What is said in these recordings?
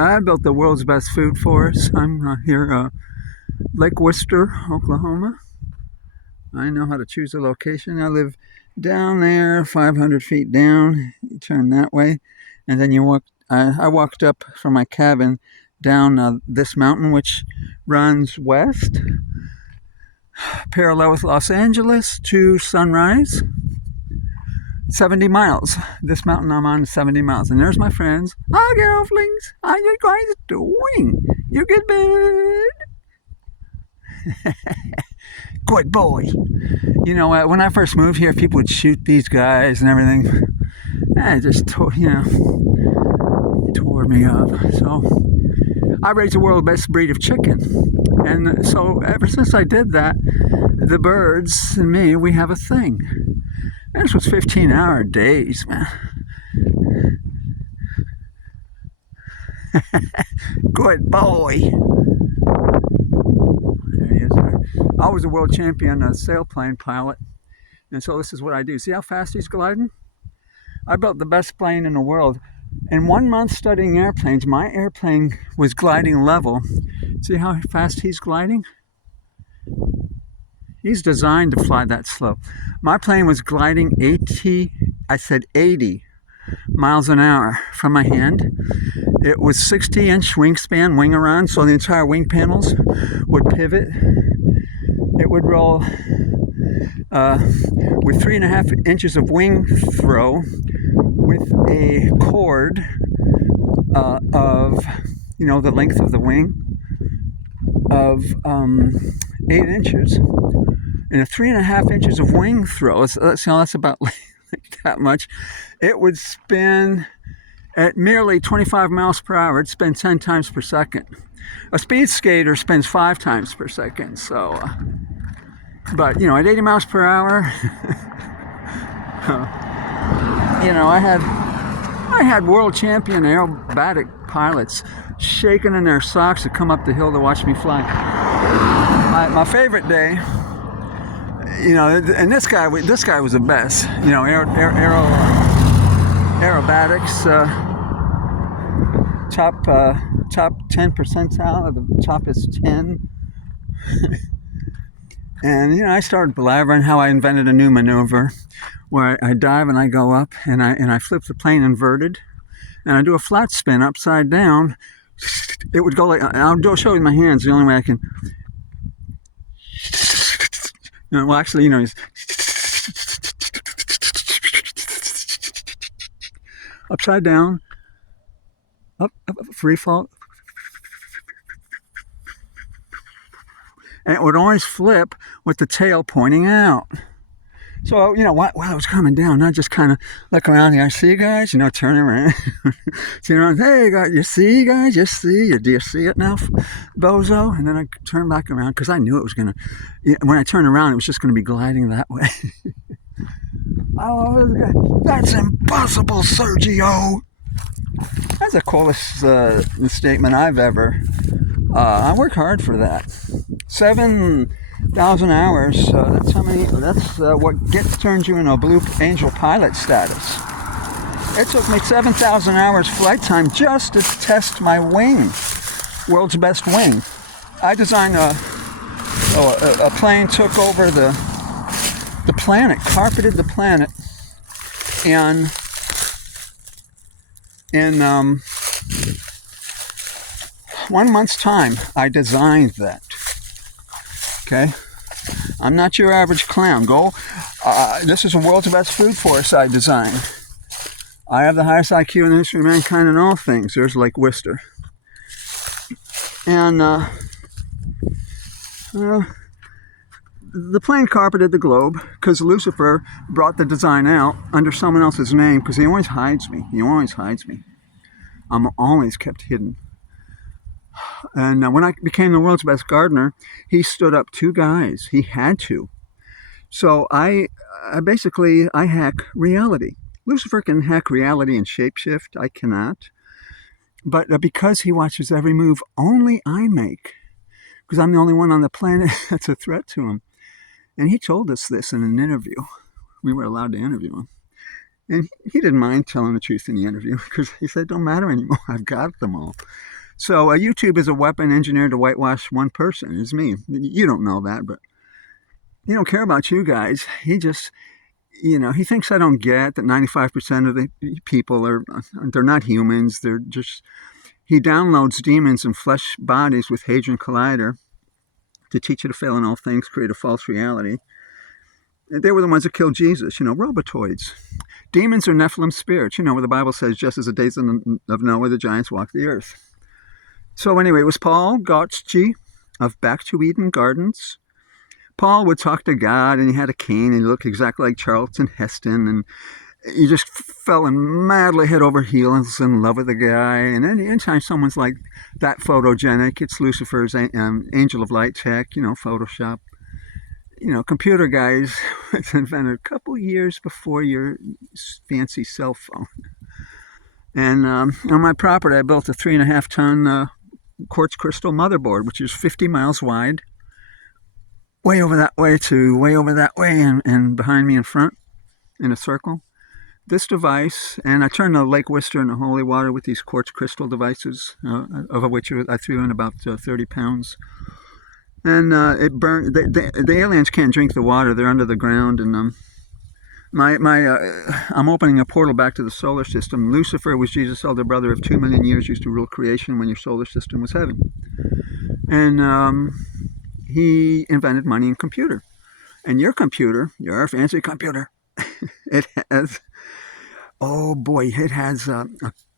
I built the world's best food forest. I'm here, Lake Worcester, Oklahoma. I know how to choose a location. I live down there, 500 feet down. You turn that way, and then you walk. I walked up from my cabin down this mountain, which runs west, parallel with Los Angeles, to Sunrise. 70 miles. This mountain I'm on is 70 miles. And there's my friends. Hi, girlflings. How you guys doing? You good, bud? Good boy. You know, when I first moved here, people would shoot these guys and everything. And it just tore me up. So I raised the world's best breed of chicken. And so ever since I did that, the birds and me, we have a thing. And this was 15-hour days, man. Good boy. There he is. I was a world champion sailplane pilot. And so this is what I do. See how fast he's gliding? I built the best plane in the world. In 1 month studying airplanes, my airplane was gliding level. See how fast he's gliding? He's designed to fly that slow. My plane was gliding 80 miles an hour from my hand. It was 60-inch wingspan, wing around, so the entire wing panels would pivot. It would roll with 3.5 inches of wing throw with a cord of, the length of the wing of 8 inches. And a 3.5 inches of wing throw, that's about like that much. It would spin at merely 25 miles per hour. It'd spin 10 times per second. A speed skater spins 5 times per second. So, but at 80 miles per hour, I had world champion aerobatic pilots shaking in their socks to come up the hill to watch me fly. My favorite day. And this guy was the best. Aerobatics, top 10 percentile. The top is 10. And I started blabbering how I invented a new maneuver, where I dive and I go up and I flip the plane inverted, and I do a flat spin upside down. It would go like I'll show you my hands. The only way I can. Well, actually, he's upside down, up, free fall, and it would always flip with the tail pointing out. So, while I was coming down, I just kind of look around here. I see you guys, turn around. See around, hey, you see, guys? Do you see it now, bozo? And then I turn back around because I knew it was going to, when I turned around, it was just going to be gliding that way. Oh, that's impossible, Sergio. That's the coolest statement I've ever. I worked hard for that. 7,000 hours. That's how many. That's what turns you in a Blue Angel pilot status. It took me 7,000 hours flight time just to test my wing, world's best wing. I designed a plane, took over the planet, carpeted the planet, and in 1 month's time, I designed that. Okay, I'm not your average clown. This is the world's best food forest I designed. I have the highest IQ in the history of mankind in all things. There's Lake Worcester. And the plane carpeted the globe because Lucifer brought the design out under someone else's name because he always hides me. I'm always kept hidden. And when I became the world's best gardener, he stood up 2 guys. He had to. So I hack reality. Lucifer can hack reality and shapeshift. I cannot. But because he watches every move only I make, because I'm the only one on the planet that's a threat to him. And he told us this in an interview. We were allowed to interview him. And he didn't mind telling the truth in the interview because he said, don't matter anymore. I've got them all. So YouTube is a weapon engineered to whitewash one person. It's me. You don't know that, but he don't care about you guys. He just, he thinks I don't get that 95% of the people they're not humans. They're just, he downloads demons in flesh bodies with Hadron Collider to teach you to fail in all things, create a false reality. They were the ones that killed Jesus, robotoids. Demons are Nephilim spirits, where the Bible says, just as the days of Noah, the giants walked the earth. So anyway, it was Paul Gottschi of Back to Eden Gardens. Paul would talk to God, and he had a cane, and he looked exactly like Charlton Heston, and he just fell in madly head over heels in love with the guy. And anytime someone's like that photogenic, it's Lucifer's Angel of Light tech, Photoshop. Computer guys was invented a couple years before your fancy cell phone. And on my property, I built a 3.5-ton quartz crystal motherboard, which is 50 miles wide, way over that way to way over that way, and behind me in front in a circle. This device, and I turned the Lake Worcester into holy water with these quartz crystal devices, of which I threw in about 30 pounds. And it burned. The aliens can't drink the water; they're under the ground. And I'm opening a portal back to the solar system. Lucifer was Jesus' elder brother of 2 million years, used to rule creation when your solar system was heaven. And he invented money and computer. And your computer, your fancy computer, it has, oh boy, it has a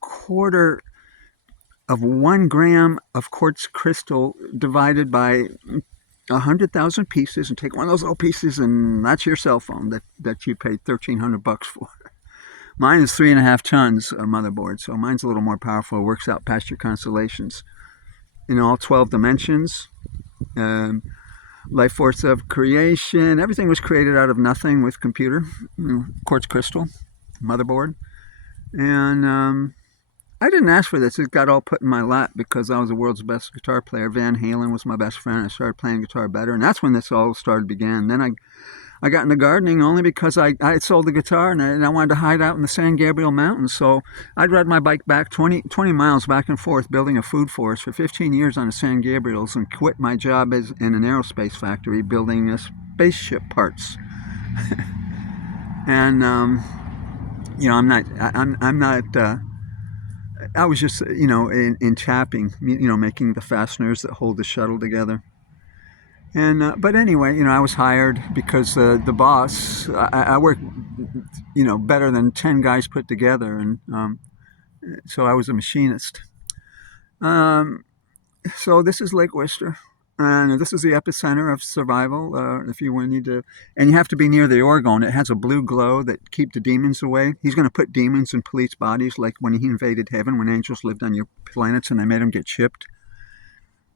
quarter of 1 gram of quartz crystal divided by 100,000 pieces, and take one of those little pieces, and that's your cell phone that you paid $1,300 for. Mine is 3.5 tons of motherboard, so mine's a little more powerful. It works out past your constellations in all 12 dimensions. Life force of creation. Everything was created out of nothing with computer, quartz crystal, motherboard. And I didn't ask for this. It got all put in my lap because I was the world's best guitar player. Van Halen was my best friend. I started playing guitar better, and that's when this all began. Then I got into gardening only because I had sold the guitar, and I wanted to hide out in the San Gabriel Mountains. So I'd ride my bike back 20 miles back and forth building a food forest for 15 years on the San Gabriels, and quit my job in an aerospace factory building spaceship parts. And I was just, in tapping, making the fasteners that hold the shuttle together. And but anyway, I was hired because the boss, I worked, better than 10 guys put together, and so I was a machinist. So this is Lake Worcester, and this is the epicenter of survival. If you need to, and you have to be near the orgone. It has a blue glow that keep the demons away. He's going to put demons in police bodies, like when he invaded heaven, when angels lived on your planets and they made them get chipped.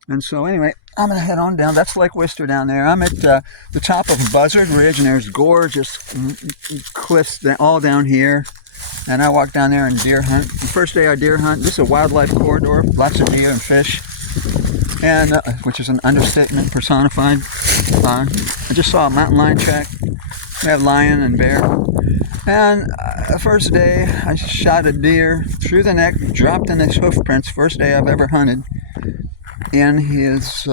And so anyway, I'm going to head on down. That's Lake Worcester down there. I'm at the top of Buzzard Ridge, and there's gorgeous cliffs all down here. And I walk down there and deer hunt. The first day I deer hunt, this is a wildlife corridor, lots of deer and fish, and which is an understatement personified. I just saw a mountain lion track. We have lion and bear. And the first day I shot a deer through the neck, dropped in his hoof prints, first day I've ever hunted, in his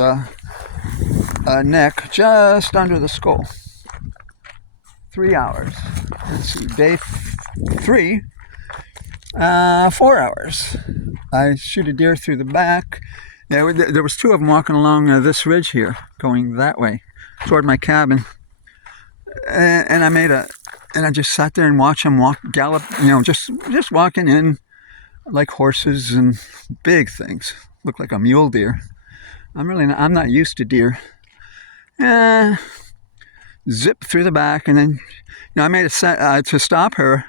neck, just under the skull. 3 hours. Let's see, day 3, 4 hours. I shoot a deer through the back. There was 2 of them walking along this ridge here, going that way, toward my cabin. And I just sat there and watched them gallop, just walking in like horses and big things. Looked like a mule deer. I'm not used to deer. Zip through the back, and then I made a set to stop her.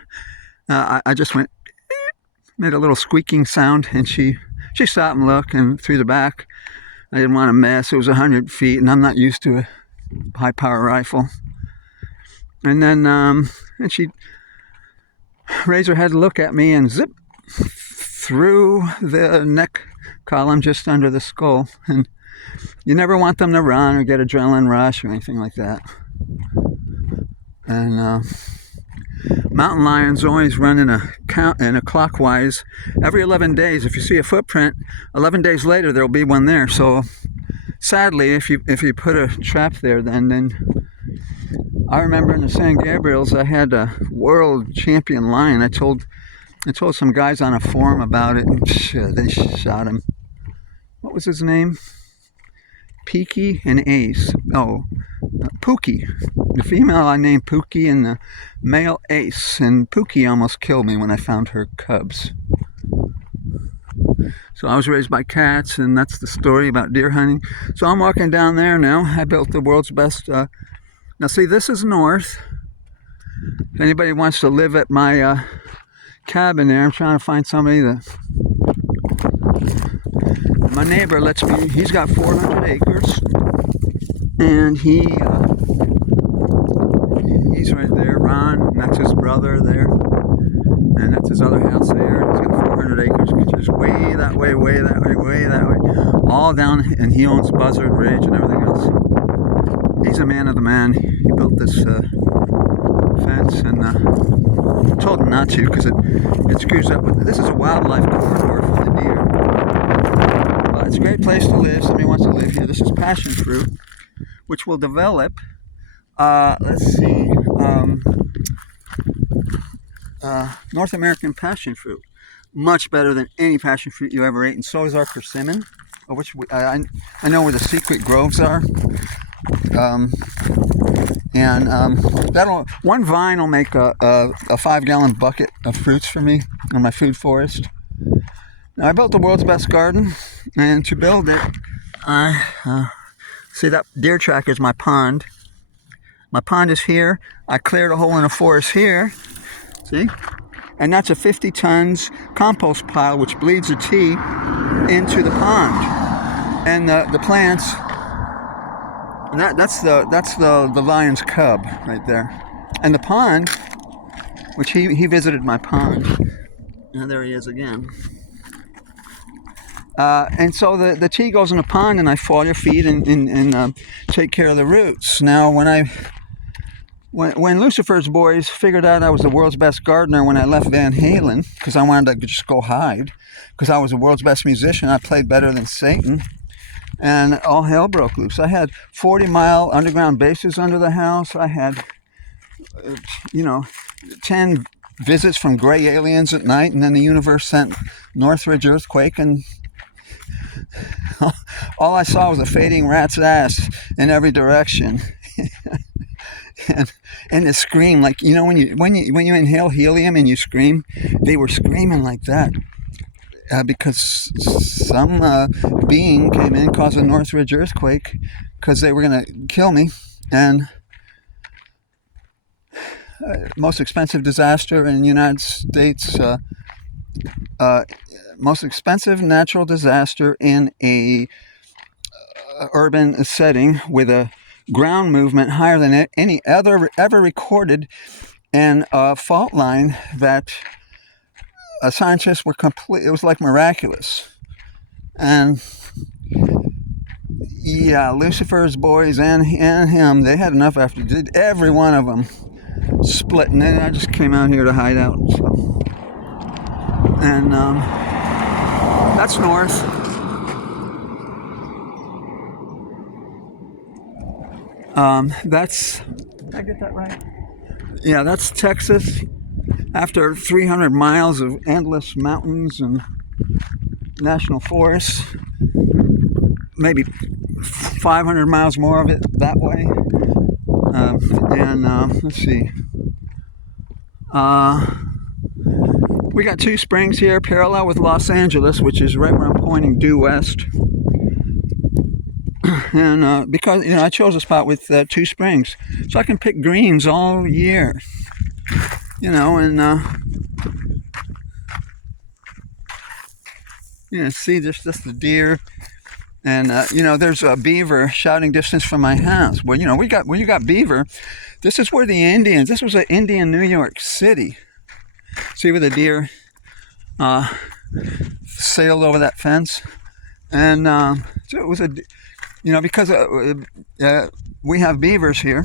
I just went, made a little squeaking sound, and she stopped and looked, and through the back. I didn't want to mess. It was 100 feet, and I'm not used to a high power rifle. And then and she raised her head to look at me, and zip through the neck column just under the skull. And you never want them to run or get adrenaline rush or anything like that. And Mountain lions always run in a clockwise. Every 11 days, if you see a footprint, 11 days later there'll be one there. So sadly, if you put a trap there, then I remember in the San Gabriels I had a world champion lion. I told some guys on a forum about it, and they shot him. What was his name? Peaky and Ace. Oh, Pookie. The female I named Pookie and the male Ace. And Pookie almost killed me when I found her cubs. So I was raised by cats, and that's the story about deer hunting. So I'm walking down there now. I built the world's best. Now see, this is north. If anybody wants to live at my cabin there, I'm trying to find somebody that... My neighbor lets me, he's got 400 acres, and he's right there, Ron, and that's his brother there, and that's his other house there. He's got 400 acres, which is way that way, way that way, way that way, all down, and he owns Buzzard Ridge and everything else. He's a man of the man. He built this fence, and I told him not to because it screws up with, this is a wildlife corridor for the deer. It's a great place to live. Somebody wants to live here. This is passion fruit, which will develop, let's see, North American passion fruit. Much better than any passion fruit you ever ate. And so is our persimmon, which I know where the secret groves are. One vine will make a 5-gallon bucket of fruits for me on my food forest. Now, I built the world's best garden, and to build it, see that deer track is my pond. My pond is here. I cleared a hole in the forest here, see? And that's a 50 tons compost pile which bleeds the tea into the pond. And the plants, that's the lion's cub right there. And the pond, which he visited my pond, and there he is again. And so the tea goes in the pond, and I foliar feed and take care of the roots. Now, when Lucifer's boys figured out I was the world's best gardener when I left Van Halen, because I wanted to just go hide, because I was the world's best musician, I played better than Satan, and all hell broke loose. I had 40-mile underground bases under the house. I had, 10 visits from gray aliens at night, and then the universe sent Northridge earthquake, and all I saw was a fading rat's ass in every direction. and the scream, like, when you inhale helium and you scream, they were screaming like that because some being came in, caused a Northridge earthquake because they were going to kill me. And most expensive disaster in the United States, most expensive natural disaster in a urban setting with a ground movement higher than any other ever recorded, and a fault line that scientists were it was like miraculous. And yeah, Lucifer's boys and him, they had enough after every one of them split, and then I just came out here to hide out. So. And that's north. That's, did I get that right? Yeah, that's Texas. After 300 miles of endless mountains and national forests, maybe 500 miles more of it that way. Let's see. We got 2 springs here, parallel with Los Angeles, which is right where I'm pointing due west. And because I chose a spot with 2 springs, so I can pick greens all year. See, there's just the deer, and there's a beaver shouting distance from my house. Well, when you got beaver, this is where the Indians. This was an Indian New York City. See where the deer sailed over that fence, and so it was a, because we have beavers here.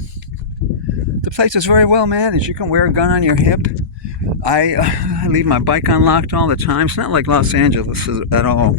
The place is very well managed. You can wear a gun on your hip. I leave my bike unlocked all the time. It's not like Los Angeles at all.